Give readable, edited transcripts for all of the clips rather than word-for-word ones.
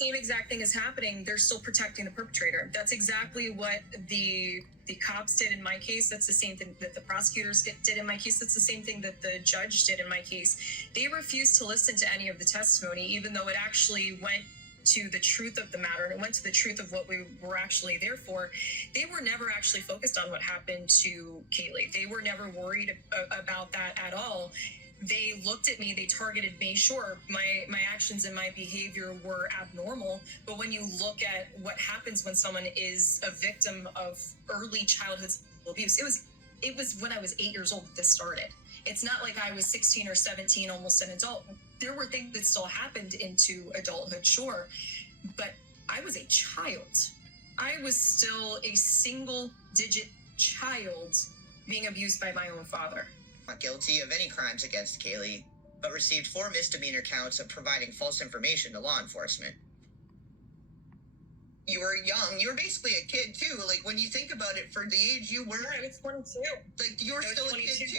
same exact thing is happening. They're still protecting the perpetrator. That's exactly what the cops did in my case. That's the same thing that the prosecutors did in my case. That's the same thing that the judge did in my case. They refused to listen to any of the testimony, even though it actually went to the truth of the matter and it went to the truth of what we were actually there for. They were never actually focused on what happened to Caylee. They were never worried about that at all. They looked at me, they targeted me. Sure, my actions and my behavior were abnormal, but when you look at what happens when someone is a victim of early childhood abuse, it was when I was 8 years old that this started. It's not like I was 16 or 17, almost an adult. There were things that still happened into adulthood, sure, but I was a child. I was still a single-digit child being abused by my own father. Not guilty of any crimes against Caylee, but received 4 misdemeanor counts of providing false information to law enforcement. You were young. You were basically a kid, too. Like, when you think about it, for the age you were... I was 22. Like, you were still a kid, too.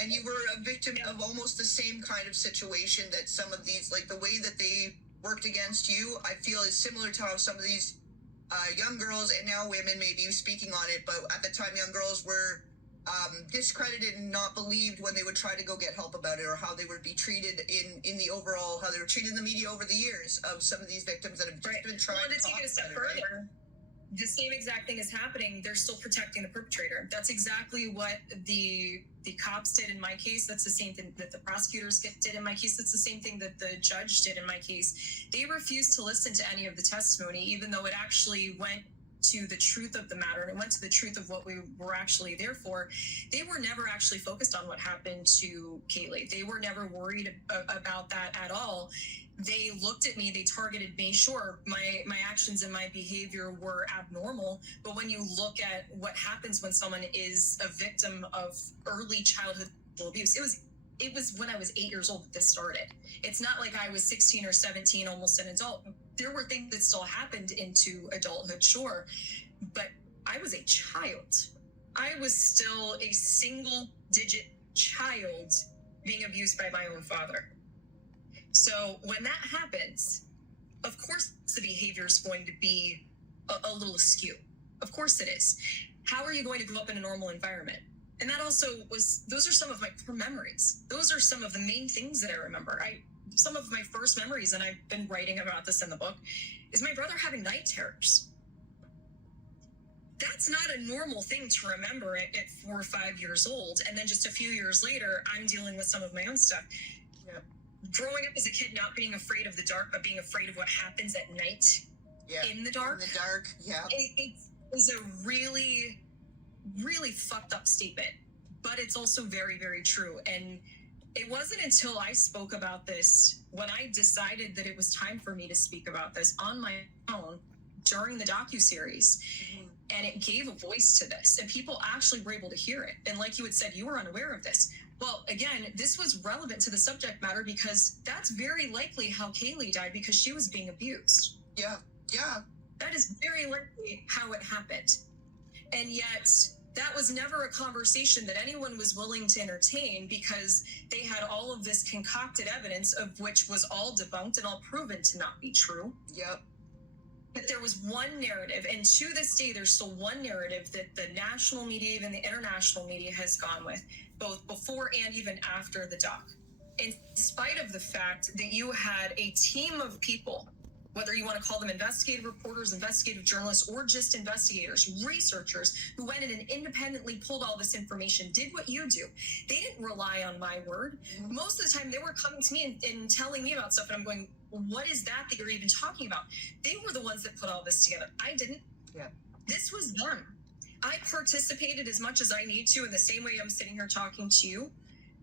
And you were a victim of almost the same kind of situation that some of these... Like, the way that they worked against you, I feel is similar to how some of these young girls, and now women may be speaking on it, but at the time young girls were discredited and not believed when they would try to go get help about it, or how they would be treated in the overall, how they were treated in the media over the years of some of these victims that have just been trying to take it a step further. Right? The same exact thing is happening. They're still protecting the perpetrator. That's exactly what the cops did in my case. That's the same thing that the prosecutors did in my case. That's the same thing that the judge did in my case. They refused to listen to any of the testimony, even though it actually went to the truth of the matter and it went to the truth of what we were actually there for. They were never actually focused on what happened to Caylee. They were never worried about that at all. They looked at me, they targeted me. Sure, my actions and my behavior were abnormal, but when you look at what happens when someone is a victim of early childhood abuse, it was when I was 8 years old that this started. It's not like I was 16 or 17, almost an adult. There were things that still happened into adulthood, sure, but I was a child. I was still a single-digit child being abused by my own father. So when that happens, of course the behavior is going to be a little askew. Of course it is. How are you going to grow up in a normal environment? And that also those are some of my memories. Those are some of the main things that I remember. Some of my first memories, and I've been writing about this in the book, is my brother having night terrors. That's not a normal thing to remember at 4 or 5 years old. And then just a few years later, I'm dealing with some of my own stuff. Yeah. Growing up as a kid, not being afraid of the dark, but being afraid of what happens at night in the dark. In the dark, yeah. It is a really, really fucked up statement, but it's also very, very true. And it wasn't until I spoke about this, when I decided that it was time for me to speak about this on my own during the docuseries, and it gave a voice to this, and people actually were able to hear it. And like you had said, you were unaware of this. Well, again, this was relevant to the subject matter because that's very likely how Caylee died, because she was being abused. Yeah. That is very likely how it happened. And yet, that was never a conversation that anyone was willing to entertain, because they had all of this concocted evidence, of which was all debunked and all proven to not be true. Yep. But there was one narrative, and to this day, there's still one narrative that the national media, even the international media, has gone with, both before and even after the doc. In spite of the fact that you had a team of people, whether you want to call them investigative reporters, investigative journalists, or just investigators, researchers, who went in and independently pulled all this information, did what you do. They didn't rely on my word. Most of the time, they were coming to me and telling me about stuff, and I'm going, what is that you're even talking about? They were the ones that put all this together. I didn't. Yeah. This was them. I participated as much as I need to, in the same way I'm sitting here talking to you.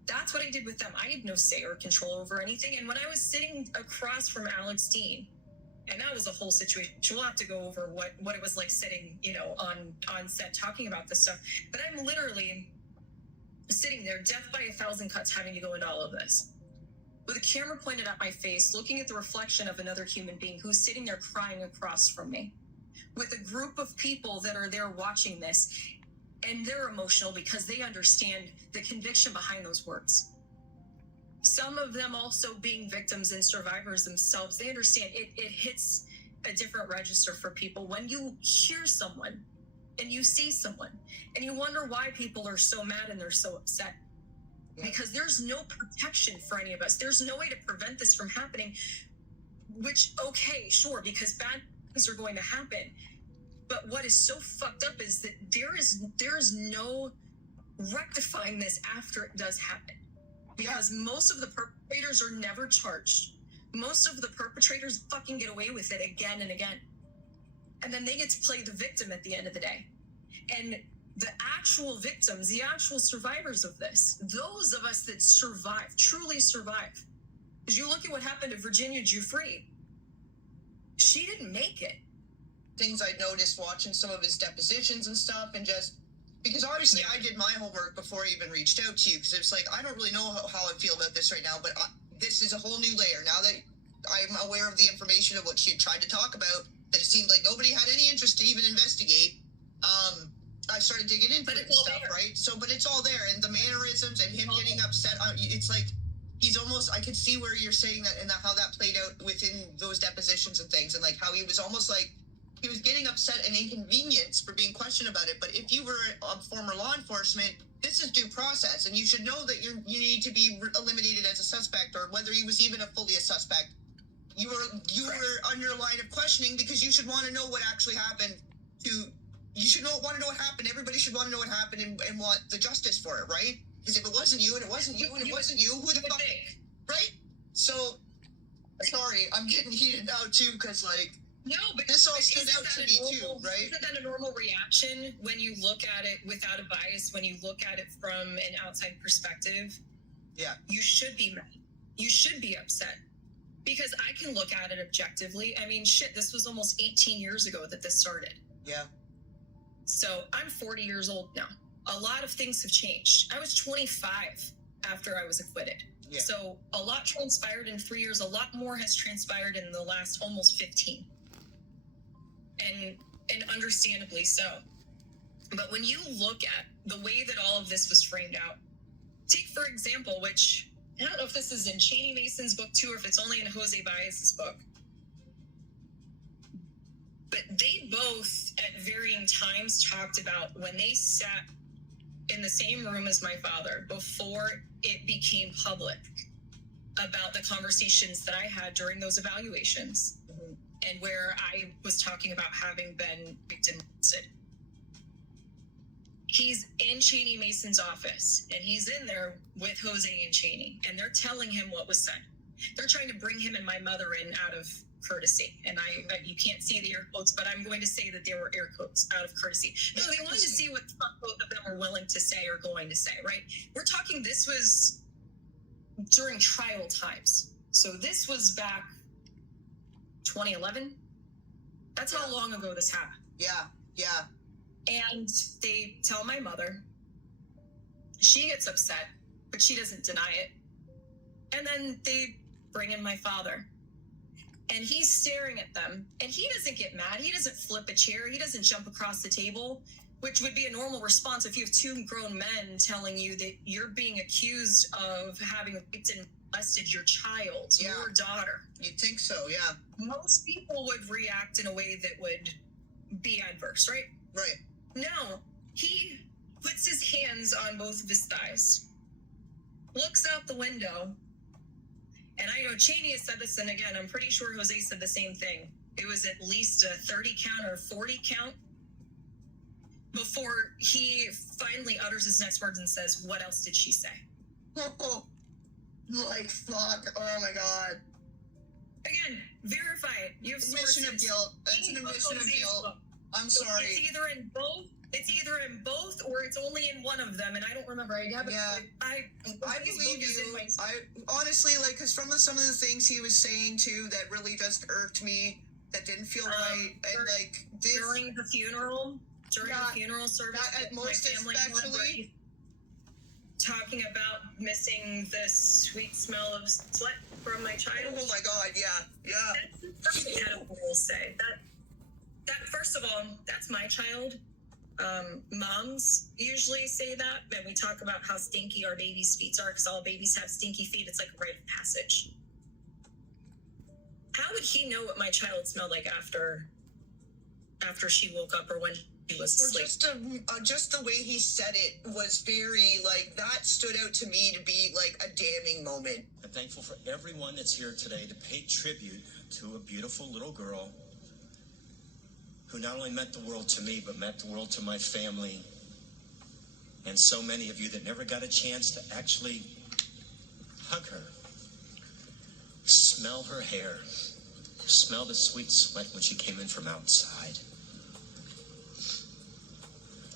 That's what I did with them. I had no say or control over anything. And when I was sitting across from Alex Dean, and that was a whole situation. We'll have to go over what it was like sitting, on set talking about this stuff. But I'm literally sitting there, death by 1,000 cuts, having to go into all of this, with a camera pointed at my face, looking at the reflection of another human being who's sitting there crying across from me, with a group of people that are there watching this, and they're emotional because they understand the conviction behind those words. Some of them also being victims and survivors themselves, they understand it hits a different register for people when you hear someone and you see someone and you wonder why people are so mad and they're so upset. Yeah. Because there's no protection for any of us. There's no way to prevent this from happening, which, okay, sure, because bad things are going to happen. But what is so fucked up is that there is no rectifying this after it does happen. Because most of the perpetrators are never charged. Most of the perpetrators fucking get away with it again and again. And then they get to play the victim at the end of the day. And the actual victims, the actual survivors of this, those of us that survive, truly survive. Because you look at what happened to Virginia Giuffre. She didn't make it. Things I noticed watching some of his depositions and stuff, and just because obviously I did my homework before I even reached out to you, because it's like I don't really know how I feel about this right now, but this is a whole new layer now that I'm aware of the information of what she had tried to talk about, that it seemed like nobody had any interest to even investigate. I started digging into it and stuff, right? So, but it's all there, and the mannerisms and him getting upset, it's like he's almost, I could see where you're saying that and how that played out within those depositions and things, and like how he was almost like he was getting upset and inconvenienced for being questioned about it. But if you were a former law enforcement, this is due process, and you should know that you need to be eliminated as a suspect, or whether he was even fully a suspect. You were under a line of questioning because you should want to know what actually happened. You should want to know what happened. Everybody should want to know what happened and want the justice for it, right? Because if it wasn't you and it wasn't you and it wasn't you, who the fuck, right? So, sorry, I'm getting heated now too, because like. No, but this all stood out to me too, right? Isn't that a normal reaction when you look at it without a bias, when you look at it from an outside perspective? Yeah. You should be mad. You should be upset. Because I can look at it objectively. I mean, shit, this was almost 18 years ago that this started. Yeah. So I'm 40 years old now. A lot of things have changed. I was 25 after I was acquitted. Yeah. So a lot transpired in 3 years. A lot more has transpired in the last almost 15. And understandably so. But when you look at the way that all of this was framed out, take for example, which I don't know if this is in Cheney Mason's book too, or if it's only in Jose Baez's book, but they both at varying times talked about when they sat in the same room as my father before it became public about the conversations that I had during those evaluations. And where I was talking about having been victimized. He's in Cheney Mason's office, and he's in there with Jose and Cheney, and they're telling him what was said. They're trying to bring him and my mother in out of courtesy. And you can't see the air quotes, but I'm going to say that there were air quotes out of courtesy. No, they wanted to see what the fuck both of them were willing to say or going to say, right? We're talking, this was during trial times. So this was back 2011. That's how long ago this happened. Yeah. And they tell my mother. She gets upset, but she doesn't deny it. And then they bring in my father. And he's staring at them. And he doesn't get mad. He doesn't flip a chair. He doesn't jump across the table, which would be a normal response if you have two grown men telling you that you're being accused of having molested your child, your daughter. You'd think so, yeah. Most people would react in a way that would be adverse, right? Right. No, he puts his hands on both of his thighs, looks out the window, and I know Cheney has said this, and again, I'm pretty sure Jose said the same thing. It was at least a 30 count or 40 count before he finally utters his next words and says, "What else did she say?" Like, fuck. Oh my God. Again, verify it. You have sources. Admission of guilt. That's an admission of guilt. I'm sorry. It's either in both, or it's only in one of them, and I don't remember. I have I believe you. I honestly, like, because from some of the things he was saying too, that really just irked me. That didn't feel right, and like during the funeral service, at most my family especially. Talking about missing the sweet smell of sweat from my child. Oh my God, yeah. That's something I will say. That first of all, that's my child. Moms usually say that when we talk about how stinky our babies' feet are, because all babies have stinky feet. It's like a rite of passage. How would he know what my child smelled like after she woke up or when she was Or asleep? just the way he said it was very, like, that stood out to me to be, like, a damning moment. I'm thankful for everyone that's here today to pay tribute to a beautiful little girl who not only meant the world to me, but meant the world to my family, and so many of you that never got a chance to actually hug her, smell her hair, smell the sweet sweat when she came in from outside.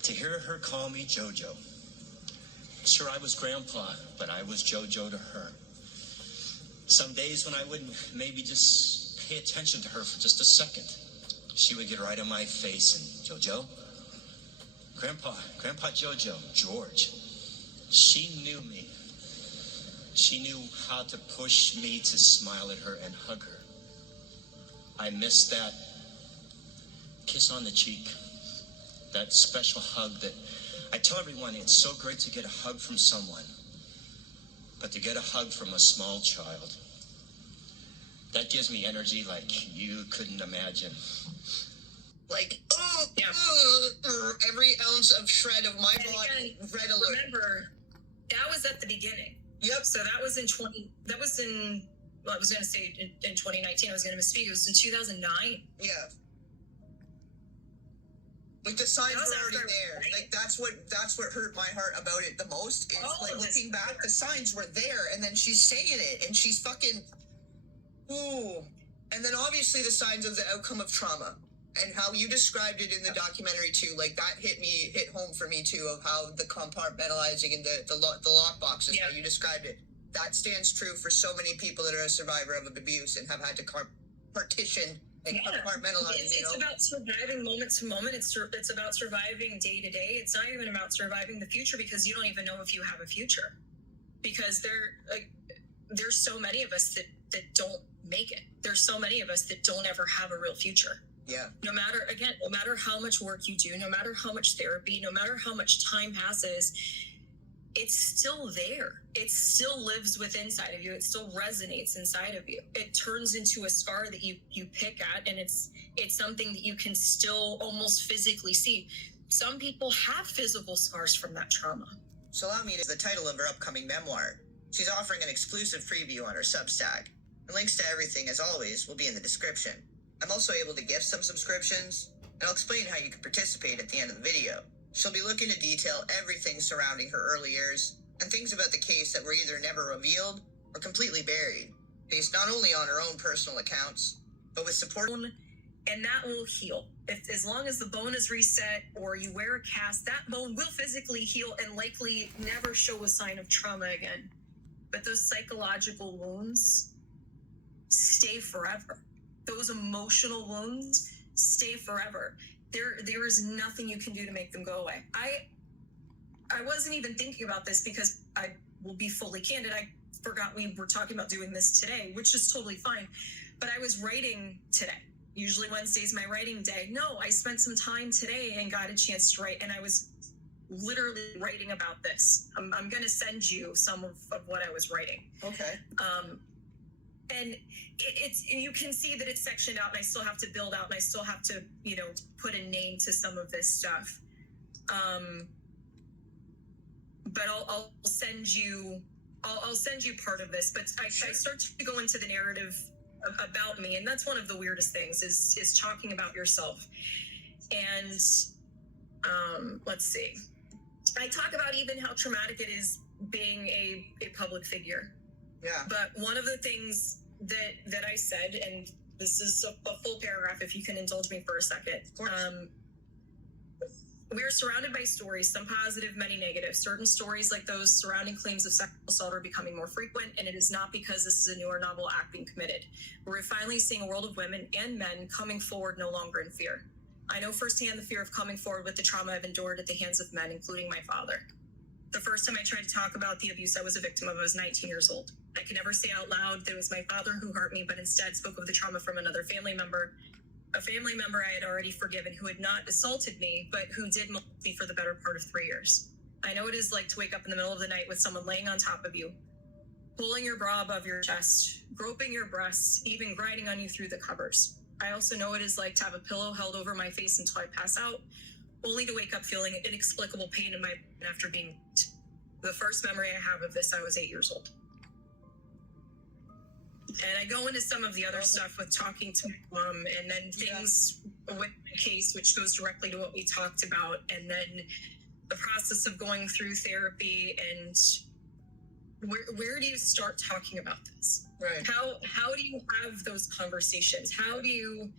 To hear her call me JoJo. Sure, I was Grandpa, but I was JoJo to her. Some days when I wouldn't maybe just pay attention to her for just a second, she would get right in my face and, JoJo? Grandpa JoJo, George. She knew me. She knew how to push me to smile at her and hug her. I miss that kiss on the cheek, that special hug that I tell everyone it's so great to get a hug from someone, but to get a hug from a small child, that gives me energy like you couldn't imagine. Like, Yeah. Every ounce of shred of my And body, again, red alert. remember, that was at the beginning. Yep. So that was well, I was going to say in 2019, I was going to misspeak. It was in 2009. Yeah. Like, the signs That was were already after, there. right? Like, that's what hurt my heart about it the most. Is Oh, like this- looking back, the signs were there, and then she's saying it, and she's fucking, ooh. And then obviously the signs of the outcome of trauma, and how you described it in the documentary too. Like, that hit home for me too, of how the compartmentalizing and the lock boxes, how you described it. That stands true for so many people that are a survivor of abuse and have had to partition and compartmentalize. It's about surviving moment to moment. It's about surviving day to day. It's not even about surviving the future, because you don't even know if you have a future. Because there's so many of us that don't make it. There's so many of us that don't ever have a real future. Yeah. No matter how much work you do, no matter how much therapy, no matter how much time passes, it's still there. It still lives within inside of you. It still resonates inside of you. It turns into a scar that you pick at, and it's something that you can still almost physically see. Some people have physical scars from that trauma. So allow me to the title of her upcoming memoir. She's offering an exclusive preview on her Substack. The links to everything, as always, will be in the description. I'm also able to gift some subscriptions, and I'll explain how you can participate at the end of the video. She'll be looking to detail everything surrounding her early years, and things about the case that were either never revealed or completely buried, based not only on her own personal accounts, but with support. And that will heal. As long as the bone is reset or you wear a cast, that bone will physically heal and likely never show a sign of trauma again. But those psychological wounds stay forever. Those emotional wounds stay forever. There is nothing you can do to make them go away. I wasn't even thinking about this, because I will be fully candid. I forgot we were talking about doing this today, which is totally fine. But I was writing today. Usually Wednesday's my writing day. No, I spent some time today and got a chance to write, and I was literally writing about this. I'm going to send you some of what I was writing. Okay. And you can see that it's sectioned out, and I still have to build out, and I still have to, put a name to some of this stuff. But I'll send you part of this. But I start to go into the narrative about me, and that's one of the weirdest things is talking about yourself. And let's see. I talk about even how traumatic it is being a public figure. Yeah. But one of the things that I said, and this is a full paragraph if you can indulge me for a second. Of course. We are surrounded by stories, some positive, many negative. Certain stories like those surrounding claims of sexual assault are becoming more frequent, and it is not because this is a new or novel act being committed. We're finally seeing a world of women and men coming forward no longer in fear. I know firsthand the fear of coming forward with the trauma I've endured at the hands of men, including my father. The first time I tried to talk about the abuse I was a victim of, I was 19 years old. I could never say out loud that it was my father who hurt me, but instead spoke of the trauma from another family member, a family member I had already forgiven, who had not assaulted me, but who did molest me for the better part of 3 years. I know what it is like to wake up in the middle of the night with someone laying on top of you, pulling your bra above your chest, groping your breasts, even grinding on you through the covers. I also know what it's like to have a pillow held over my face until I pass out, only to wake up feeling inexplicable pain in my after being raped. The first memory I have of this, I was 8 years old. And I go into some of the other stuff with talking to my mom, and then things with the case, which goes directly to what we talked about, and then the process of going through therapy, and where do you start talking about this? Right. How do you have those conversations? How do you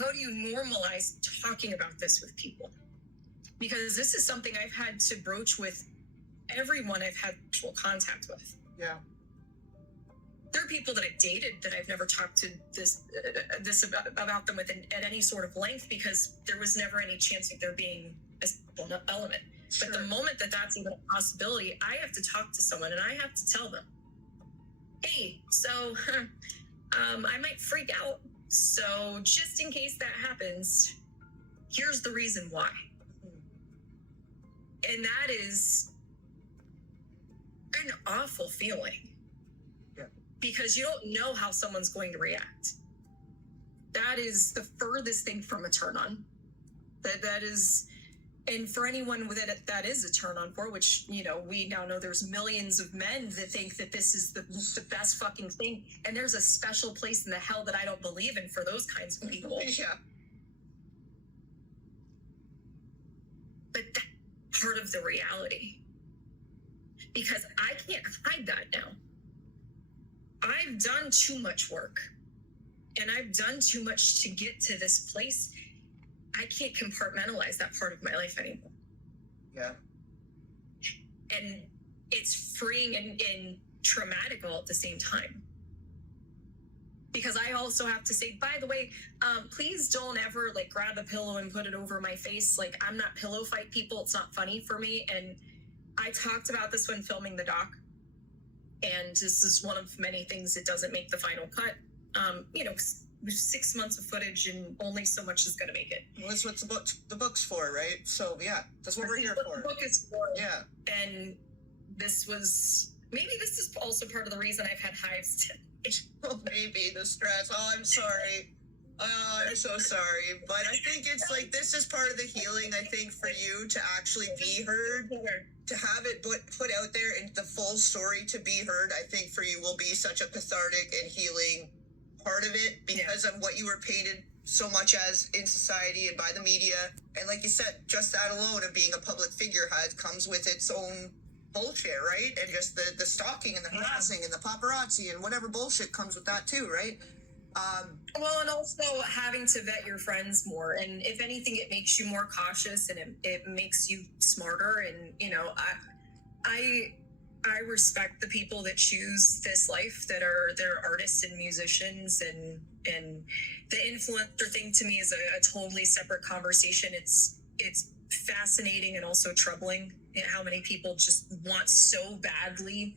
normalize talking about this with people? Because this is something I've had to broach with everyone I've had actual contact with. Yeah. There are people that I've dated that I've never talked to this about them at any sort of length, because there was never any chance of there being a sexual element. Sure. But the moment that that's even a possibility, I have to talk to someone and I have to tell them, hey, so I might freak out. So just in case that happens, here's the reason why. And that is an awful feeling. Yeah. Because you don't know how someone's going to react. That is the furthest thing from a turn on. That is, and for anyone that is a turn on for, which, you know, we now know there's millions of men that think that this is the best fucking thing. And there's a special place in the hell that I don't believe in for those kinds of people. Yeah. But that's part of the reality. Because I can't hide that now. I've done too much work. And I've done too much to get to this place. I can't compartmentalize that part of my life anymore. Yeah. And it's freeing and traumatic all at the same time. Because I also have to say, by the way, please don't ever like grab a pillow and put it over my face. Like, I'm not pillow fight people. It's not funny for me. And I talked about this when filming the doc. And this is one of many things that doesn't make the final cut. You know, 6 months of footage and only so much is going to make it. Well, that's what the book's for, right? So yeah, that's what we're here for. The book is for. Yeah. And this is also part of the reason I've had hives today. Oh, maybe the stress. Oh, I'm sorry. Oh, I'm so sorry. But I think it's like, this is part of the healing, I think, for you to actually be heard, to have it put out there and the full story to be heard. I think for you will be such a cathartic and healing part of it, because of what you were painted so much as in society and by the media. And like you said, just that alone of being a public figure comes with its own bullshit, right? And just the stalking and the harassing and the paparazzi and whatever bullshit comes with that too, right? Well, and also having to vet your friends more, and if anything, it makes you more cautious, and it makes you smarter. And you know, I respect the people that choose this life, they're artists and musicians, and the influencer thing to me is a totally separate conversation. It's fascinating and also troubling how many people just want so badly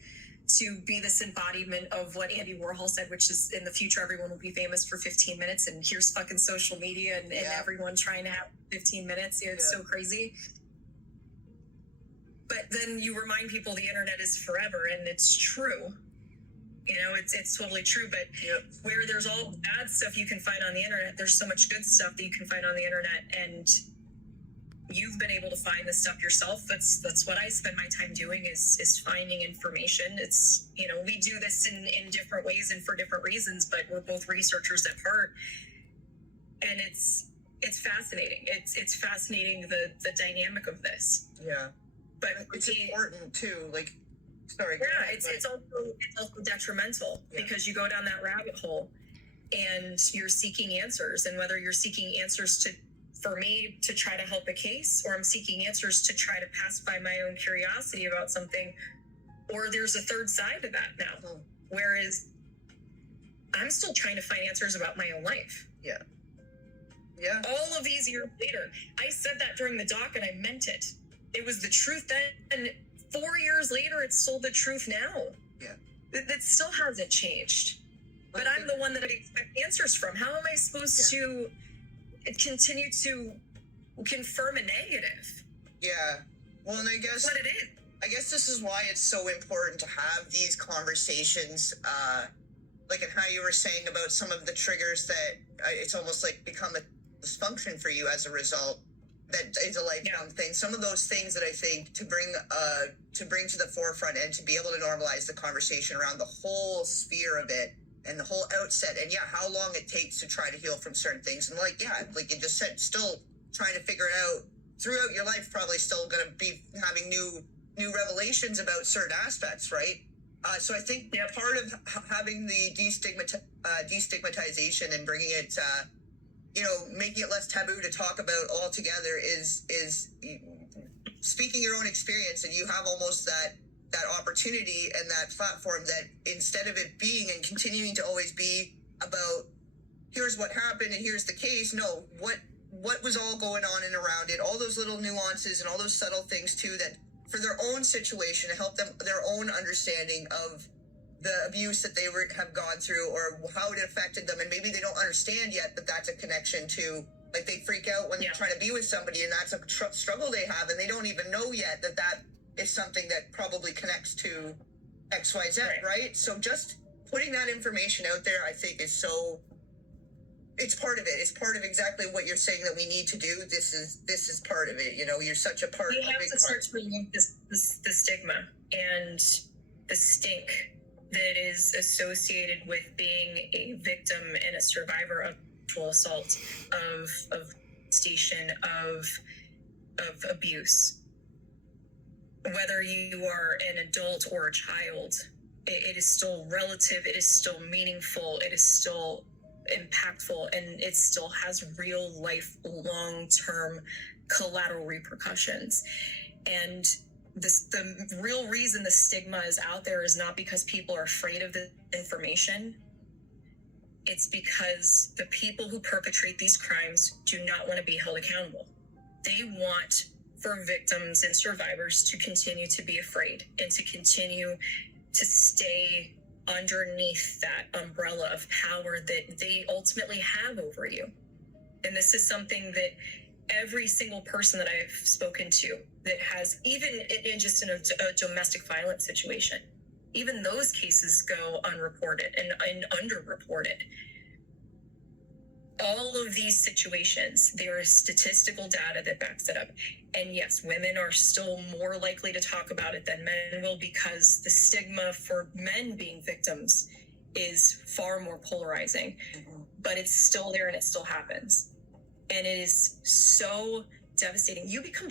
to be this embodiment of what Andy Warhol said, which is in the future everyone will be famous for 15 minutes, and here's fucking social media and everyone trying to have 15 minutes. It's so crazy. But then you remind people the internet is forever, and it's true. You know, it's totally true. But where there's all bad stuff you can find on the internet, there's so much good stuff that you can find on the internet, and you've been able to find this stuff yourself. That's what I spend my time doing is finding information. It's, you know, we do this in different ways and for different reasons, but we're both researchers at heart, and it's fascinating. It's fascinating the dynamic of this. Yeah. But it's important too. Like, sorry. Yeah, it's also detrimental because you go down that rabbit hole and you're seeking answers, and whether you're seeking answers for me to try to help a case, or I'm seeking answers to try to pacify my own curiosity about something, or there's a third side to that now. Whereas I'm still trying to find answers about my own life. Yeah. Yeah. All of these years later, I said that during the doc and I meant it. It was the truth then, and 4 years later, it's still the truth now. Yeah. That still hasn't changed. But I'm the one that I expect answers from. How am I supposed to continue to confirm a negative? Yeah. Well, and I guess what it is. I guess this is why it's so important to have these conversations, like in how you were saying about some of the triggers that it's almost like become a dysfunction for you as a result. That is a lifelong thing. Some of those things that I think to bring to the forefront and to be able to normalize the conversation around the whole sphere of it and the whole outset, and how long it takes to try to heal from certain things, and like you just said, still trying to figure it out throughout your life, probably still going to be having new revelations about certain aspects, right? So I think part of having the destigmatization and bringing it, making it less taboo to talk about altogether is speaking your own experience, and you have almost that opportunity and that platform that instead of it being and continuing to always be about here's what happened and here's the case, no, what was all going on and around it, all those little nuances and all those subtle things too, that for their own situation to help them their own understanding of the abuse that they have gone through or how it affected them, and maybe they don't understand yet that that's a connection to, like, they freak out when they're trying to be with somebody and that's a struggle they have, and they don't even know yet that is something that probably connects to XYZ, right? So just putting that information out there, I think, is so, it's part of it. It's part of exactly what you're saying that we need to do. This is part of it. You're such a part. We have to start to remove the stigma and the stink that is associated with being a victim and a survivor of sexual assault, of molestation, of abuse. Whether you are an adult or a child, it is still relative. It is still meaningful. It is still impactful, and it still has real life, long-term collateral repercussions. And the real reason the stigma is out there is not because people are afraid of the information. It's because the people who perpetrate these crimes do not want to be held accountable. They want for victims and survivors to continue to be afraid and to continue to stay underneath that umbrella of power that they ultimately have over you. And this is something that every single person that I've spoken to that has, even in just in a domestic violence situation, even those cases go unreported and underreported. All of these situations, there is statistical data that backs it up. And yes, women are still more likely to talk about it than men will, because the stigma for men being victims is far more polarizing. But it's still there and it still happens. And it is so devastating. You become